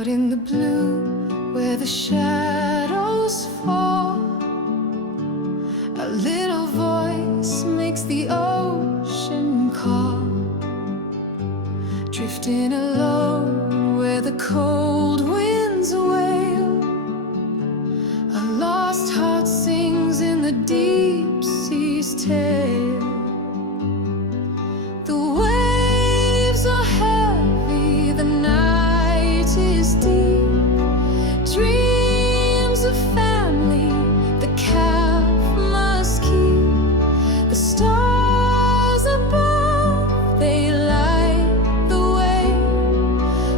Out in the blue where the shadows fall, a little voice makes the ocean call. Drifting alone where the cold winds wail, a lost heart sings in the deep sea's tale. The waves are heavy, the night is deep. Dreams of family the calf must keep. The stars above, they light the way,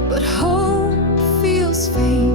but home feels faint